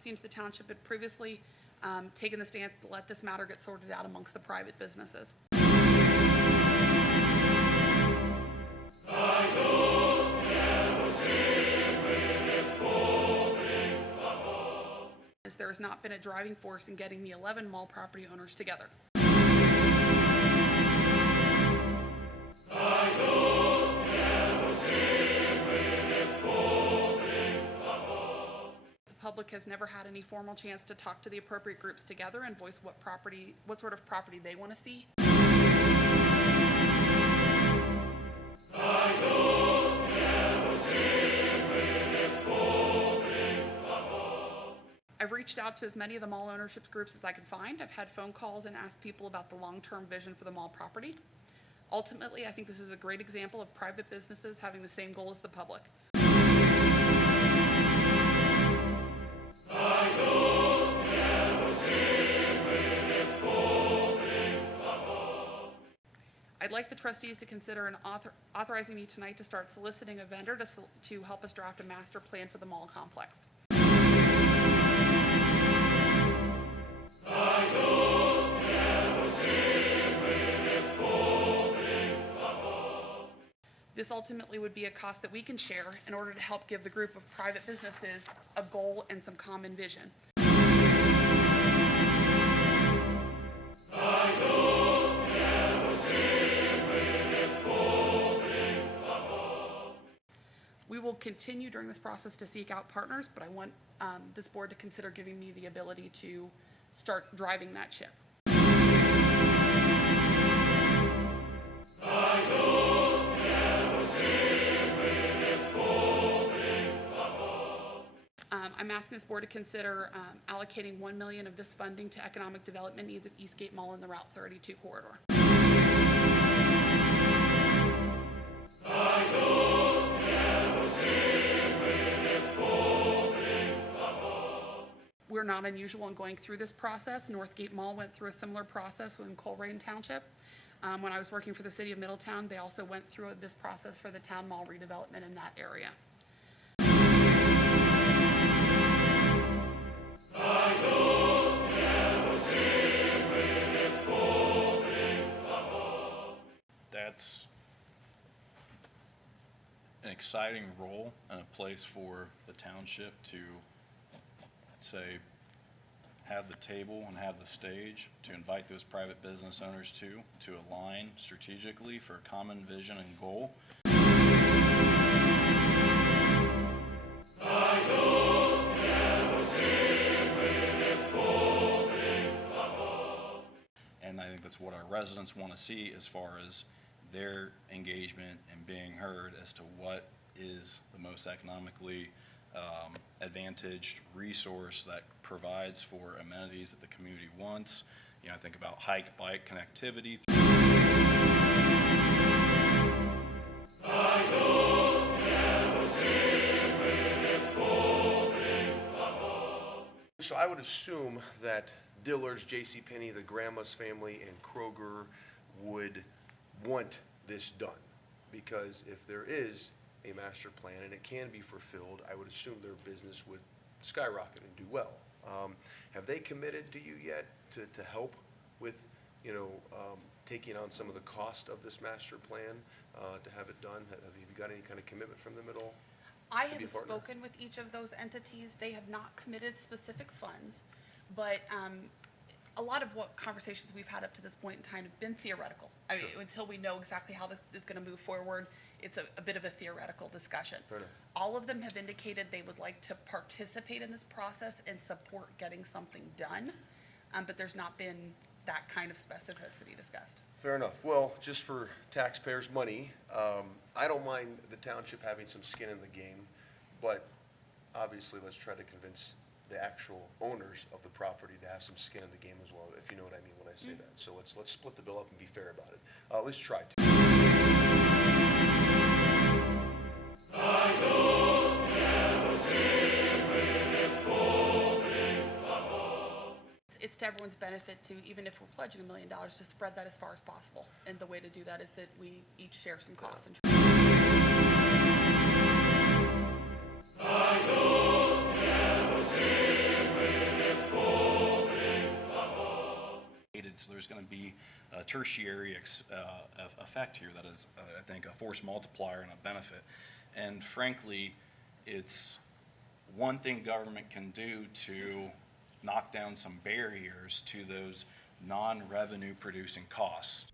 It seems the township had previously taken the stance to let this matter get sorted out amongst the private businesses. As there has not been a driving force in getting the 11 mall property owners together. The public has never had any formal chance to talk to the appropriate groups together and voice what sort of property they want to see. I've reached out to as many of the mall ownership groups as I could find. I've had phone calls and asked people about the long-term vision for the mall property. Ultimately, I think this is a great example of private businesses having the same goal as the public. I'd like the trustees to consider authorizing me tonight to start soliciting a vendor to help us draft a master plan for the mall complex. This ultimately would be a cost that we can share in order to help give the group of private businesses a goal and some common vision. We will continue during this process to seek out partners, but I want this board to consider giving me the ability to start driving that ship. I'm asking this board to consider allocating $1 million of this funding to economic development needs of Eastgate Mall in the Route 32 corridor. We're not unusual in going through this process. Northgate Mall went through a similar process in Coleraine Township. When I was working for the city of Middletown, they also went through this process for the town mall redevelopment in that area. That's an exciting role and a place for the township to, say, have the table and have the stage to invite those private business owners to align strategically for a common vision and goal. And I think that's what our residents want to see as far as their engagement and being heard as to what is the most economically advantaged resource that provides for amenities that the community wants. You know, I think about hike, bike connectivity. So I would assume that Dillard's, JCPenney, the Grandma's family, and Kroger would want this done, because if there is a master plan and it can be fulfilled, I would assume their business would skyrocket and do well. Have they committed to you yet to help with, taking on some of the cost of this master plan to have it done? Have you got any kind of commitment from them at all? I have spoken with each of those entities. They have not committed specific funds, but a lot of what conversations we've had up to this point in time have been theoretical. I mean, until we know exactly how this is going to move forward, it's a bit of a theoretical discussion. Fair enough. All of them have indicated they would like to participate in this process and support getting something done, but there's not been that kind of specificity discussed. Fair enough. Well, just for taxpayers' money, I don't mind the township having some skin in the game, but obviously let's try to convince the actual owners of the property to have some skin in the game as well, if you know what I mean when I say that. So let's split the bill up and be fair about it. Let's try to. It's to everyone's benefit to, even if we're pledging $1 million, to spread that as far as possible. And the way to do that is that we each share some costs. And So there's going to be a tertiary effect here that is, I think, a force multiplier and a benefit. And frankly, it's one thing government can do to knock down some barriers to those non-revenue producing costs.